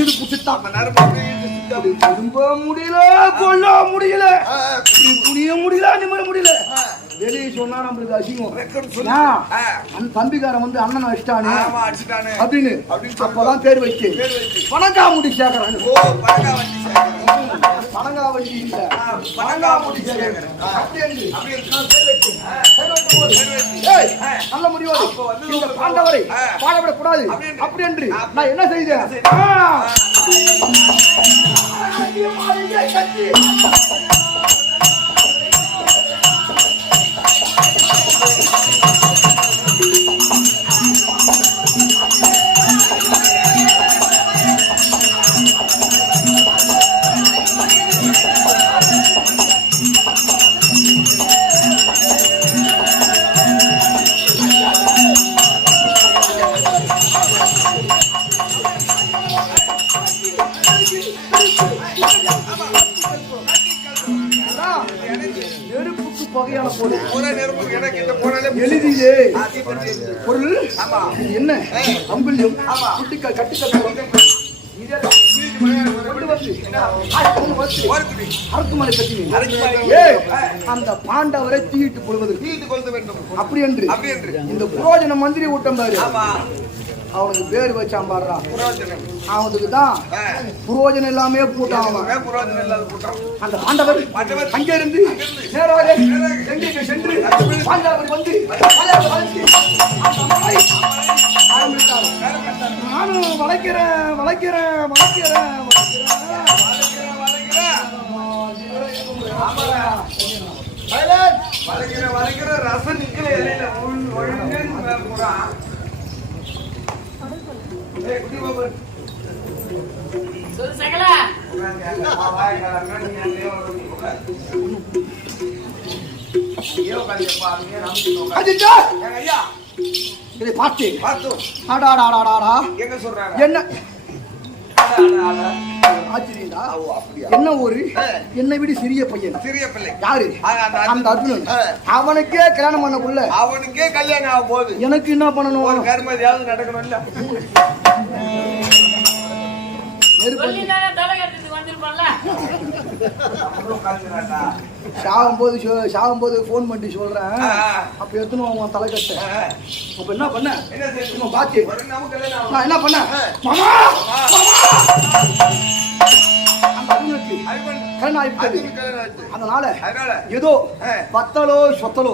புடிச்சது புடிச்சுட்டான். திரும்ப முடியல, கொல்ல முடியல, புரிய முடியல, நிமிர முடியல. வெளியே சொன்னா நம்மளுக்கு அசிங்கம். தம்பிக்காரன் வந்து அண்ணனை வச்சிட்டானு அப்படின்னு அப்பதான் பேர் வச்சு பணங்கா முடி சேர்க்கிறான். பணங்கா வண்டி இல்ல, பணங்கா முடி சேர்க்கிறேன். நல்ல முடியாது இந்த பாண்டவரை பாடப்படக் கூடாது அப்படி என்று நான் என்ன செய்தேன்? எழுதியே பொருள் என்ன அம்புல்யம் குட்டிக்கால் கட்டிக்கால் அந்த பாண்டவரை தீட்டு கொள்வது வேண்டும் அப்படி என்று இந்த புரோஜன மந்திரி ஊட்டம் பாரு அவனுக்கு பேர் வச்சான் பாடுறா. அவனுக்கு தான் புரோஜனம் எல்லாமே போட்டான். அந்த பாண்டவர் அங்கே இருந்து நேராக எங்கே சென்று பாண்டவர் வந்து நானும் வளைக்கிறேன் ரசம் நிக்கல இதை பார்த்து என்ன என்ன ஒரு என்னை விட சிறிய பையன் யாரு அந்த அர்ஜுனன். அவனுக்கே கல்யாணம் பண்ணக்குள்ள அவனுக்கே கல்யாணம் ஆக போகுது. எனக்கு என்ன பண்ணணும்? கர்மதியாவது நடக்கணும் இல்ல. சாகும் போது போன் பண்ணி சொல்றேன். அப்ப எத்தனை தலை கட்ட. அப்ப என்ன பண்ண பாத்து நான் என்ன பண்ண அதனால ஏதோ பத்தலோ சொத்தலோ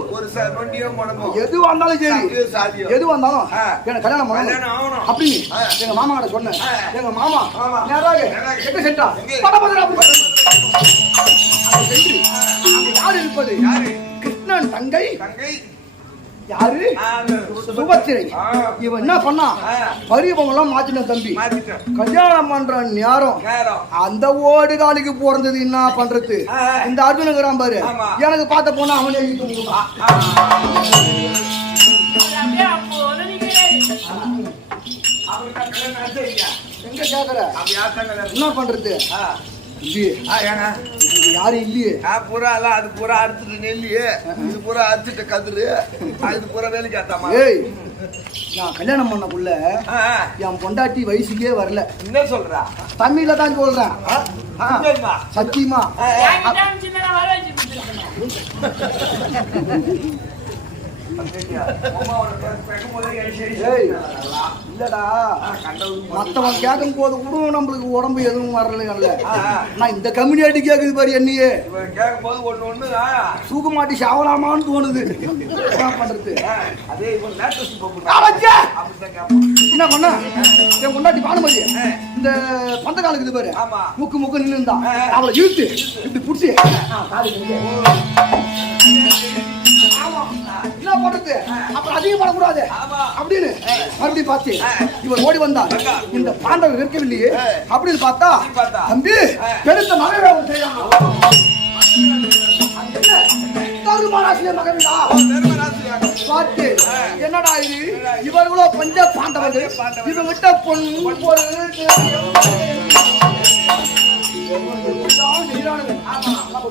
எது வந்தாலும் சரி எது வந்தாலும் எனக்கு கல்யாணம் பண்ணணும் அப்படின்னு எங்க மாமா கிட்ட சொன்னேன். எங்க மாமா எங்க சென்றா யாரு இருப்பது? கிருஷ்ணன் தங்கை யாரு? சுபத்திரை. இவன் என்ன பண்ணா பரிபவம் எல்லாம் மாத்தின தம்பி. கல்யாணம் பண்ற நேரம் அந்த ஓடு காலிக்கு போறது என்ன பண்றது? இந்த அர்ஜுனகிறான் பாரு, எனக்கு பார்த்த போனா அவனே எங்க கேக்குற என்ன பண்றது? யாரும் இல்லையே. பூரா எல்லாம் அது பூரா அறுத்துட்டு நெல்லியே, இது பூரா அறுத்துட்டு கதிரு, அது பூரா வேலைக்கு ஆத்தாமா. நான் கல்யாணம் பண்ணக்குள்ள என் பொண்டாட்டி வயசுக்கே வரல. என்ன சொல்றா? தமிழ்ல தான் சொல்றேன் சத்தியமா. இல்லடா மத்தவன் கேட்கும் போது கூட நம்மளுக்கு உடம்பு எதுவும் வரல. நான் இந்த கம்யூனிட்டி கேக்குது பாரு, என்னையே தூக்க மாட்டி சாவலாமான்னு தோணுது. என்ன பண்றது? என்ன பண்ண என் முன்னாடி பானுமதி இந்த பந்த காலுக்கு பாரு முக்கு முக்கு நின்று இருந்தா அவளை இழுத்து இப்படி புடிச்சு என்ன பண்றது? அப்புறம் அதிகம் பண்ணக்கூடாது அப்படின்னு மறுபடியும் பார்த்து இவர் ஓடி வந்தார். இந்த பாண்டவர் இருக்கவில்லையே அப்படின்னு பார்த்தா தம்பி பெருத்த மகன் பார்த்து என்னடா இது இவர்களோ பஞ்ச பாண்டவர்கள் இவன் விட்ட பொண்ணு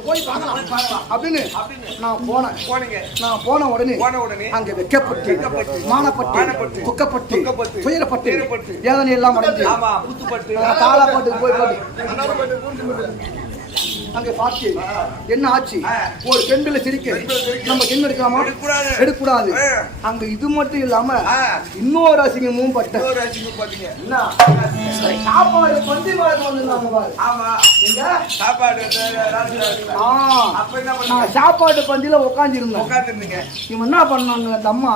போய் பார்க்கலாம். அப்படின்னு நான் போனேன். நான் போன உடனே அங்க வெக்கப்பட்டு மானப்பட்டு துக்கப்பட்டு துயரப்பட்டு வேதனை எல்லாம் அடைஞ்சு தாளாப்பட்டு போய் அங்க பார்த்து என்ன ஆச்சு? ஒரு பெண்களை சிரிக்க நம்ம என்ன எடுக்கலாமா? எடுக்கூடாது. அங்க இது மட்டும் இல்லாம இன்னொரு அசிங்கமும் பட்ட சாப்பாடு பந்தி சாப்பாடு பந்தியில உட்காந்து இருந்தேன். இவன் என்ன பண்ணாங்க? அந்த அம்மா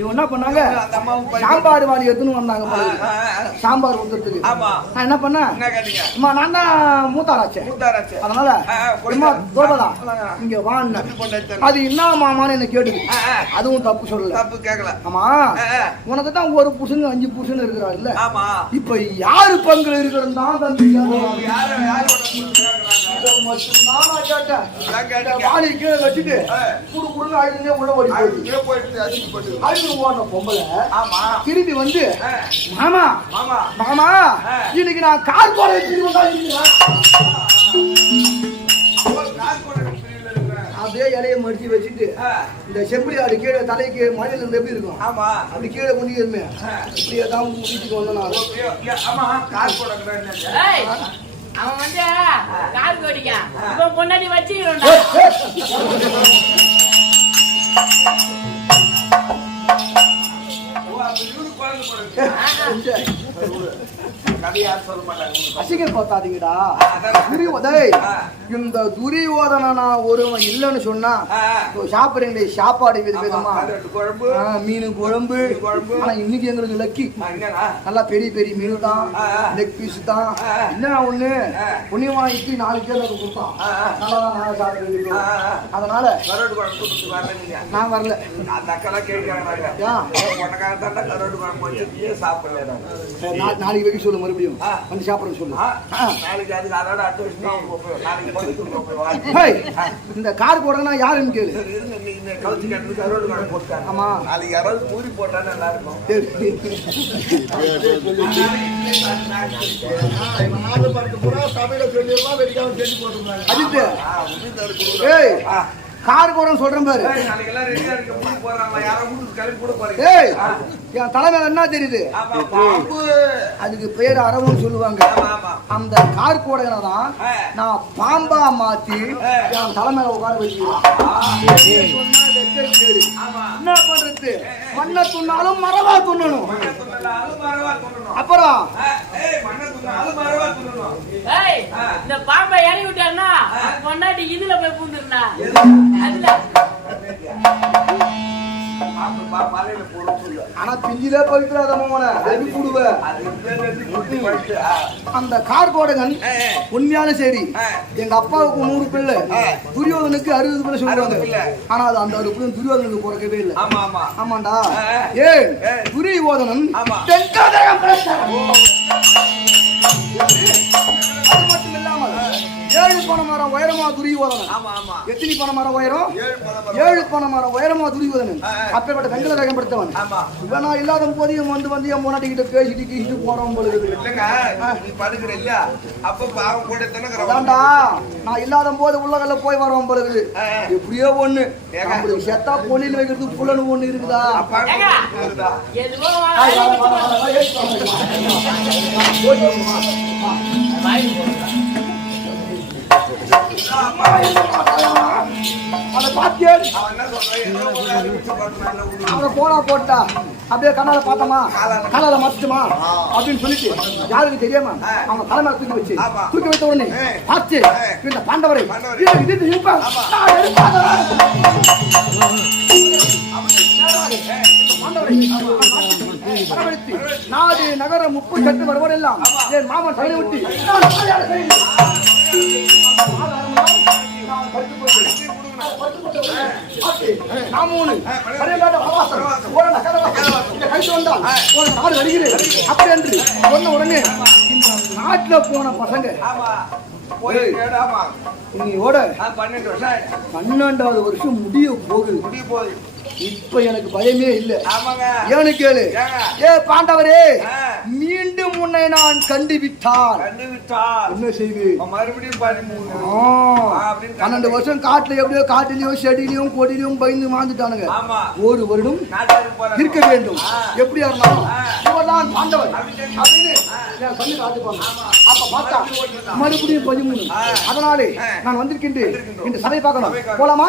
இவன் என்ன பண்ணாங்க? சாம்பார் வாடி எடுத்துன்னு வந்தாங்க. சாம்பார் ஊத்துறதுக்கு நான் என்ன பண்ணேன்? நான் தான் மூத்தாராச்சேன். அதனால இங்க வாங்க அது என்ன மாமான்னு என்ன கேட்டு அதுவும் தப்பு சொல்லல. தப்பு கேட்கல. ஆமா உனக்கு தான் ஒரு புருஷன் 5 புருஷன் இருக்கிறாருல்ல. இப்ப யாரு பங்குல இருக்கிறது தான் தம்பி வாலி கீழே வச்சுட்டு குடு குடுன்னு அழுதுனே உள்ள ஓடி போயிட்டு ஓடின பொம்பளை திரும்பி வந்து மாமா மாமா இன்னைக்கு நான் கார் போட அப்படியே இலைய மடிச்சு வச்சுட்டு இந்த செம்படி ஆடு கீழே தலைக்கு மழையில இருந்து எப்படி இருக்கும்? ஆமா அப்படி கீழே குடிக்கிறதுமே இப்படியே தான் வீட்டுக்கு வந்தேன். அவன் வந்து கார் கோடிக்கா இப்ப பொண்டாட்டி வச்சுக்கிறோம். அசிங்கர் பார்த்தாதீங்கடா. இந்த துரியோதனா ஒருவன் இல்லைன்னு சொன்னா சாப்பிடுறீங்க சாப்பாடு விதமா மீன் குழம்பு. ஆனா இன்னைக்கு எங்களுக்கு லக்கி நல்லா பெரிய பெரிய மீன் தான், லெக் பீஸ் தான். என்ன ஒண்ணு புண்ணியம் வாங்கிட்டு 4 பேர் கொடுத்தான். நல்லாதான் நாங்க சாப்பிட்டு. அதனால நான் வரல. நாளைக்கு வைக்க சொல்லு, மறுபடியும் வந்து சாப்பிட சொல்லு. இந்த கார் போடனா யாருன்னு கேளு. ஆமா நாளைக்கு யாராவது பூரி போட்டா நல்லா இருக்கும். கார் போறோம் சொல்றேன் பாரு. என் தலைமையில என்ன தெரியுது? அதுக்கு பேரு அரவன்னு சொல்லுவாங்க. அந்த கார் போடனா தான் நான் பாம்பா மாத்தி என் தலைமையில உட்கார வச்சுக்கிறேன். என்ன பண்றது? மண்ண துண்ணாலும் மரவா துண்ணணும். அப்புறம் இந்த பாம்பை இறங்கி விட்டாருன்னா பொண்டாட்டி இதுல போய் பூந்துருந்தா ஆனா பிஞ்சிலே போயிட்டு அந்த கார் கோடகன் உண்மையான சரி. எங்க அப்பாவுக்கு 100 பிள்ளை, துரியோதனுக்கு 60 பிள்ளை சொல்லுவாங்க. ஆனா அது அந்த 60 பிள்ளை துரியோதனுக்கு பிறக்கவே இல்லை. ஆமாண்டா. ஏன் துரியோதனன் அது மட்டும் இல்லாமல் 7 பனை மரம் உயரமா துரியோதனன். எத்தனை பனை மரம் உயரம்? 7 பனை மரம் உயரமா துரியோதனன். அப்பேற்பட்ட வெங்கல வேகம் படுத்தவன். இவனா இல்லாத போதையும் வந்து வந்து என் முன்னாடிக்கிட்ட பேசிட்டு கீசிட்டு போறோம் பொழுது அதான்டா நான் இல்லாத போது உள்ளகல்ல போய் வரோம் பொழுது எப்படியோ ஒண்ணு செத்தா பொண்ணில் வைக்கிறது புலனு ஒண்ணு இருக்குதா? போனா போட்டா அப்படியே கண்ணால பார்த்தமா கண்ணால மாத்துமா அப்படின்னு சொல்லிட்டு யாருக்கு தெரியாம அவங்க தலைமையில தூக்கி வைத்த உடனே பார்த்து இந்த பாண்டவரை நாடு நகரம் 30 சட்டு வருவதெல்லாம் என் மாமன் தலையை விட்டு உடனே நாட்டுல போன பசங்க 12வது வருஷம் முடிய போகுது. இப்ப எனக்கு பயமே இல்ல. ஏன்னு கேளு. ஏ பாண்டவரே, மீண்டும் உன்னை அவனை நான் கண்டுவிட்டால் என்ன செய்து மறுபடியும் 12 வருஷம் காட்டுல எப்படியோ காட்டிலையும் செடியிலையும் கொடியிலையும் பயந்து மாந்துட்டானுங்க. ஒரு வருடம் இருக்க வேண்டும். எப்படியா இருந்தாலும் இவர்தான் பாண்டவர் அப்படின்னு சொல்லி காட்டுப்பாங்க. அப்ப பார்த்தா மறுபடியும் 13. அதனாலே நான் வந்திருக்கின்றேன். இந்த சபை பார்க்கணும். போலாமா?